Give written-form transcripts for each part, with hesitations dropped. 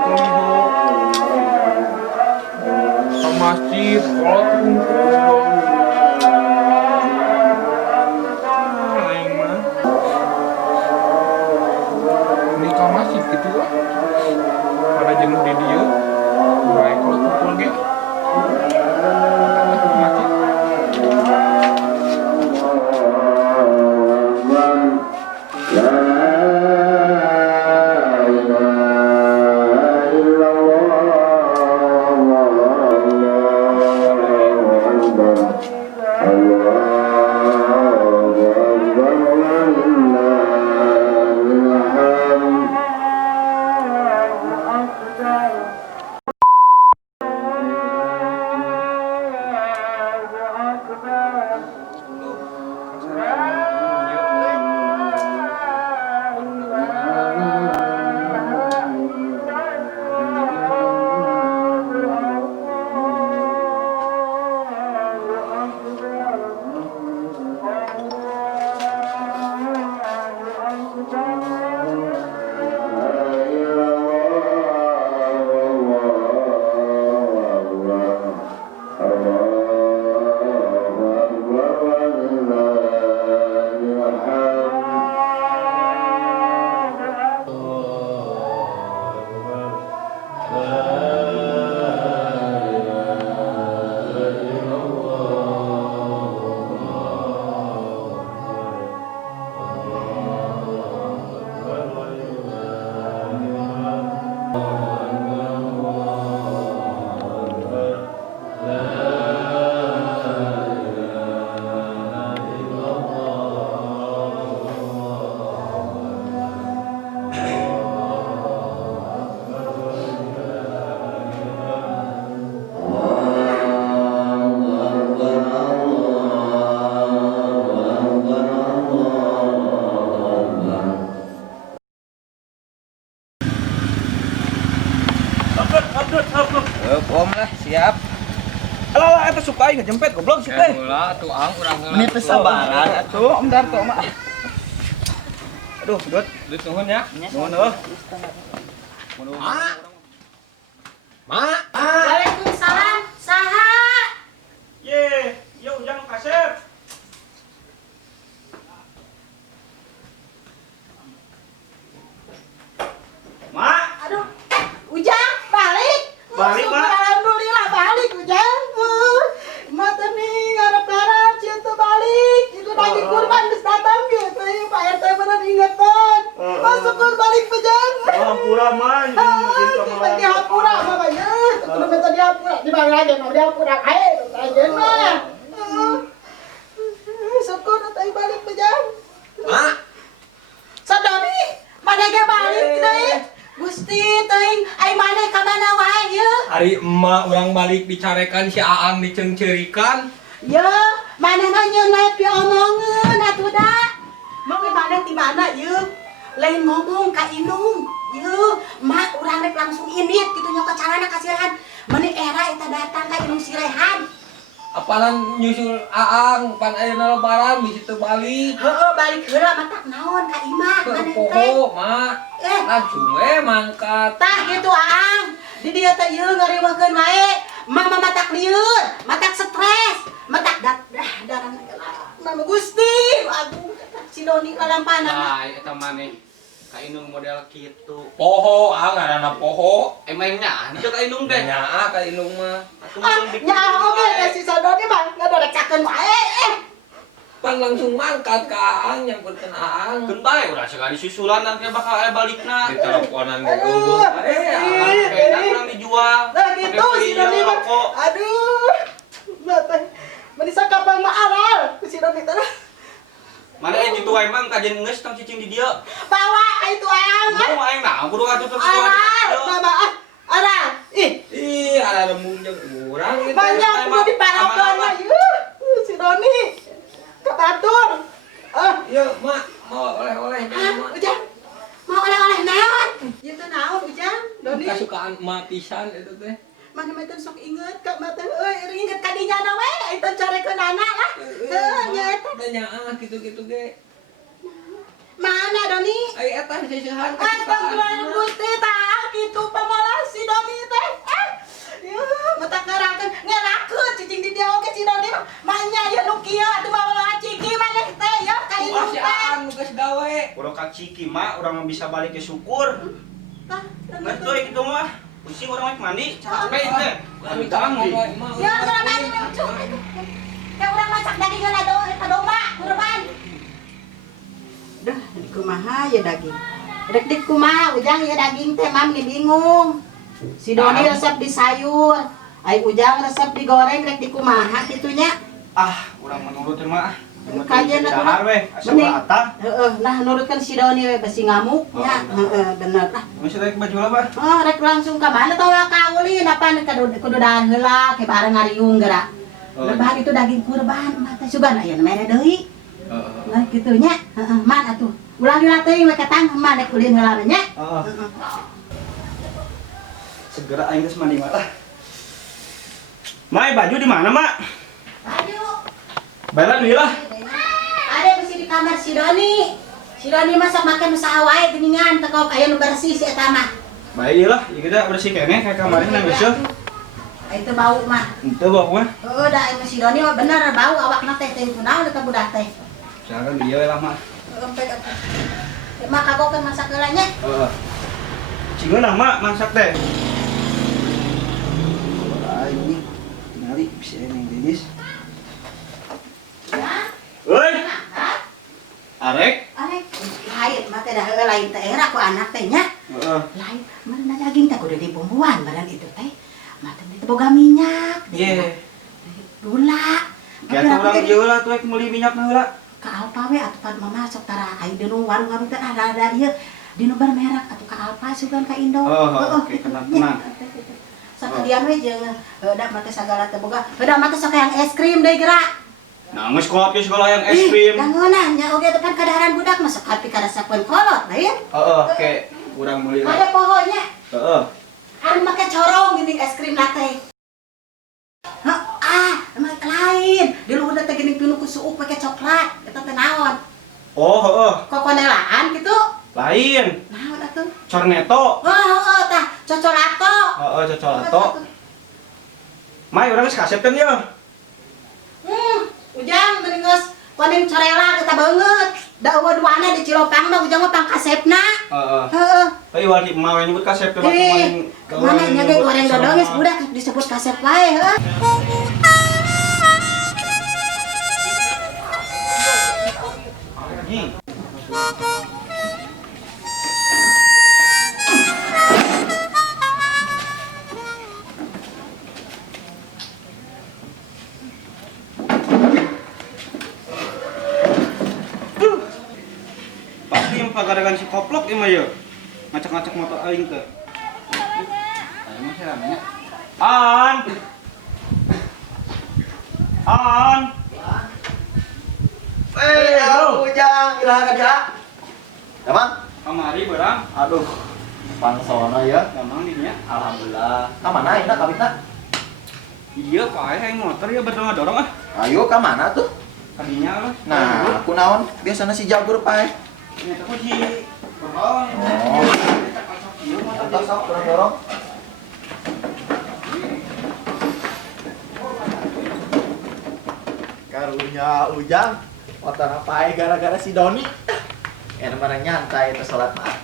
kuliho ke masjid sholat kumpul aing mah ini ke masjid gitu lah pada jenuh di dieu baik kalau kumpul ge masjid. Om lah siap. Alah eta suka aing ngejempet goblok sih teh. Heula tuang urang heula. Menit sabaran atuh Om Darto mah. Aduh, Dut. Dut nuhun ya. Nuhun heuh. Ma. Waalaikumsalam. Saha? Ye, yo ujang kasep. Ma, Aduh, Ujang balik. Balik, Syukur, Ma. alhamdulillah balik Ujang. Mata nih ngarep-ngarep cinta balik. Itu daging kurban geus datang gitu. Pak RT bener ingetan. Syukur balik Ujang. hampura mah Tiba di Hapura mah banyak. Terus minta di Hapura, di mana aja mau di Hapura ae, aja mah. Syukur teh balik Ujang. Ma. Sadari, mana ge balik deui. Gusti teuing ai maneh ka mana wae ieu? Ari emak urang balik dicarekan si Aang dicengceurikan. Ya, manehna nyeunep diomongeun atuh da. Mangga maneh ti mana ieu? Lain ngomong ka Inung. Ieu, mak urang rek langsung indit kitu nya ka calana kasihan. Meni era eta datang ka Inung Sirehan. Apalan nyusul Aang pan ayeuna lebaran bisi teu balik. Heeh, balik heula matak naon ka imah maneh teh. Poho, Ma. Langsung mangkat. Tah gitu Aang. Di dieu teh ieu ngariweukeun wae. Mama matak lieur, matak stres, matak darah Mama Gusti. Aduh, si Doni lalampanan. Nah, eta maneh ka Inung model kitu. Poho, Aang ngaranna Poho. Emangnya nya ka Inung teh. Nyaa ka Inung mah. Nya oge si Sadoni mah ngadorecakeun wae. Pan langsung mangkat ka Aang nyamperkeun Aang. Keun bae urang sekali susulan nanti bakal aya balikna. Diteleponan ge Aduh, eueuh. Enak urang dijual. Nah gitu si Doni mah. Aduh. Mata. Meni sakapang mah aral si Doni teh. Mana yang gitu wae mang kajen geus tong cicing di dieu. Bawa ka itu Aang. Mau aing nah kudu atuh terus Aral, mama. Aral. Ih, Ih, ada lembung jeung urang gitu. banyak kudu diparakeun mah ieu. Si Doni. Kebatur. Yuk, Mak, mau oleh-oleh Hah, Ujang. Mau oleh-oleh naon? Ieu teh naon Ujang? Doni. Kasukaan emak pisan itu teh. Mana mah teh sok inget ka mah teh euy inget ka dinya na we eta carekeun anak lah. Heuh nya eta. Tanya gitu-gitu ge. Mana Doni? Ai eta seueuhan Astagfirullahaladzim Gusti tah kitu pamola urang mah bisa balik ke syukur. Nggak tuh gitu mah. Pusing orang mandi, capek teh. Kami kangen wae mah. Ya, urang mandi lucu. Ya urang masak daging ada domba, kurban. Dah, di kumaha ya daging. Rek di kumaha ujang ya daging teh mam ni bingung. Si Doni resep di sayur, ai ujang resep digoreng rek di kumaha kitunya. Ah, urang menurut mah. Kajian Dahar atuh. we, asa Mending. atah. Heeh, nah nurutkan si Doni we besi ngamuknya. Heeh, bener. Ah, Masih rek baju apa? oh rek langsung ka mana tau kaulin apa kudu dahan heula ke bareng ngariung geura. Oh. Lebahan itu daging kurban, mah teh sugan aya mere deui. Heeh. Nah kitu nya. Heeh, man atuh. Ulang dina teuing we katang man rek ulin heula nya. Heeh. Segera aing geus mandi mah lah. Mai baju di mana, Mak? Ayo. Bayaran deui lah. Ada mesti di kamar si Doni. Si Doni masak makan usaha wae geuningan teu kau aya nu bersih si eta mah. Baik lah, ieu da bersih kene kayak kemarin nang geus. Itu bau mah. Henteu bau mah. Heeh, da aya si Doni mah bener bau awakna teh teh kunaon eta budak teh. Jangan dia we lah, Mak. Empet atuh. Mak kagokeun masak heula nya. Heeh. Cingeunah, Mak, masak teh. Ini tingali bisa yang Denis. Ya. Euy, Hah? arek. Arek, lain mah teh dah lain teh era ku anak teh nya. Heeh. Lain, mana daging teh kudu dibumbuan barang itu teh. Mah teh boga minyak. Ye. Gula. Kiatu urang ieu lah tuh meuli minyakna heula. Ka Alpa we atuh pan mama sok tara ai deung warung-warung teh ada ieu di nu bermerek atuh ka Alpa sugan ka Indo. Oh, oke, tenang. Sakalian we jeung da mah teh sagala teh boga. Da mah teh sok yang es krim deui geura. Nah, geus kopi sekolah yang es krim. Dangunan nya oge teh kan kadaharan budak mah sok hapi kada sapeun kolot lain. Heeh, oke. Urang meuli lah. Ada pohonnya. Heeh. Anu make corong geuning es krim teh. Emang lain. Di luhur teh geuning pinuh ku suuk pake coklat. Eta teh naon? Oh, heeh. Kokonelaan gitu. Lain. Naon atuh? Corneto. Oh, tah cocolato. Heeh, cocolato. Mai urang geus kasepkeun ye. Ujang mending geus kuning corela kita banget. Da eueuh duana di Cilopang mah ujang mah pangkasepna. Heeh. Heeh. Euy wali mau nyebut kasep teh waktu main. Mana nya ge goreng dodong geus budak disebut kasep wae, heuh. Anjing. Pasti yang pagaragan si koplok ieu mah ye. Ngacak-ngacak motor aing teh. Aya mah namanya. An. An. Ujang, iraha kerja. Emang? Kamari barang. Aduh, pangsono ya. Gampang di dinya. Alhamdulillah. Ka mana ayeuna kabitna? Iya, pae aing motor ya bedorong-dorong ah. Ayo ka mana tuh? Kadinya lah. Nah, kunaon? Biasana si Jagur pae. Ternyata ku si Borong. Oh. Entos sok dorong-dorong. Karunya Ujang. Motor pae gara-gara si Doni. Enak mana nyantai itu salat mah.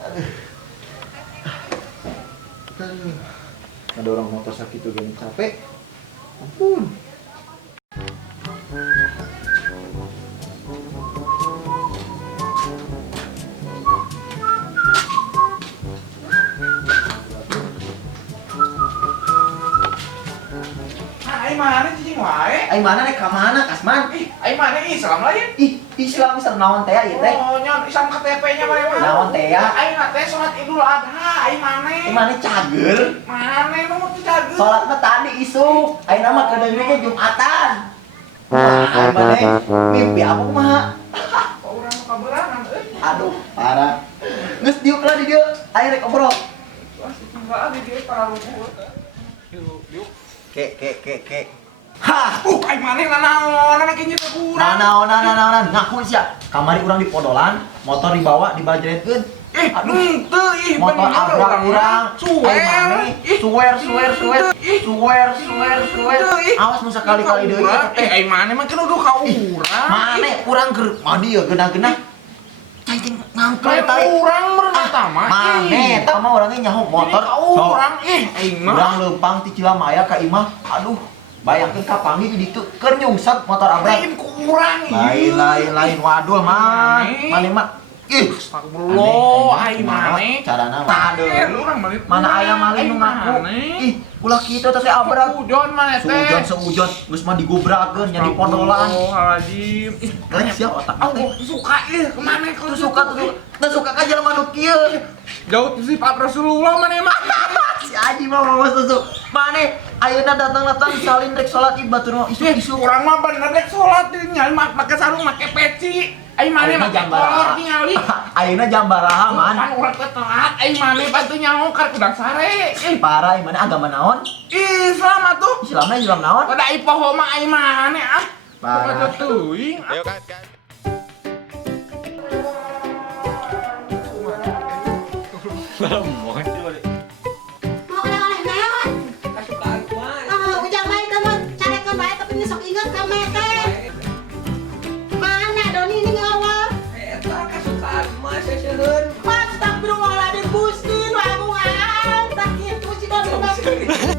Aduh. Ngedorong motor sakit tuh gini capek. Ampun. Ai mana cicing wae? Ai mana nek ka mana Kasman? Ai mana Islam lain? Ih, Islam Islam naon teh ieu teh? Oh, nyon Islam KTP-nya mah mah. Naon teh ya? Ai na teh salat Idul Adha, ai mana? Ai mana cager? Mana nu teu jageus? Salat mah tadi isuk. Ai nama kedeungna ge Jumatan. Ai mana mimpi apa mah? Kok urang nu kaberangan euy? Aduh, parah. Geus diuk lah di dieu. Ai rek obrol. Wah, tinggal di dia para luhur. Yuk. Ke. Hah, Ai mana nanaon make nya teh kurang. naon ngaku sia. Kamari urang di podolan, motor dibawa dibajretkeun. Teu ih Motor abrak urang. Suwer. Suwer. Awas nu sakali-kali deui. Ai mana mah kan udah ka urang. Mane kurang ger mandi ya genah-genah. Cai aing ngangkel Kayak teh. orang merenang tamah. Mane, eta mah orangnya nyaho motor. Orang aing mah. Urang leumpang ti Cilamaya ka imah. Aduh, bayangkeun kapangi di ditu keur nyungsep motor abang. Lain kurang. Lain. Waduh, man. Mane mah. Ih, Astagfirullah, aing mane. Carana mah aduh. Urang maling. Mana aya maling nu ngaku. Ih, ulah kitu teh abrak. Ujon mana teh? Seujon geus mah digobrakeun nya dipondolan. Astagfirullahaladzim. Ih, Geus sia otak teh. aku suka kemana kau Teu suka ka jelema nu kieu. Jauh sifat Rasulullah mana mah. Si Aji mah mau susu. Mane ayeuna datang salin rek salat id batur mah isu-isu. Orang mah bener dek sholat nyali pakai sarung pakai peci. Aing mana mah kolor nyali. Ayeuna jam baraha man? Kan urang teh telat. Aing mana bantu nyaho ka kudang sare. Parah mana agama naon? Islam atuh. Islam naon? Pada ipoho mah aing mana ah. Parah. Kumaha teuing. Mau oleh-oleh naon? Kasukaan kumaha. Ujang bae teh mah carekan bae tapi geus sok inget ka mete. Mana Doni ini ngawal? Eta kasukaan mah seseueun. Astagfirullahaladzim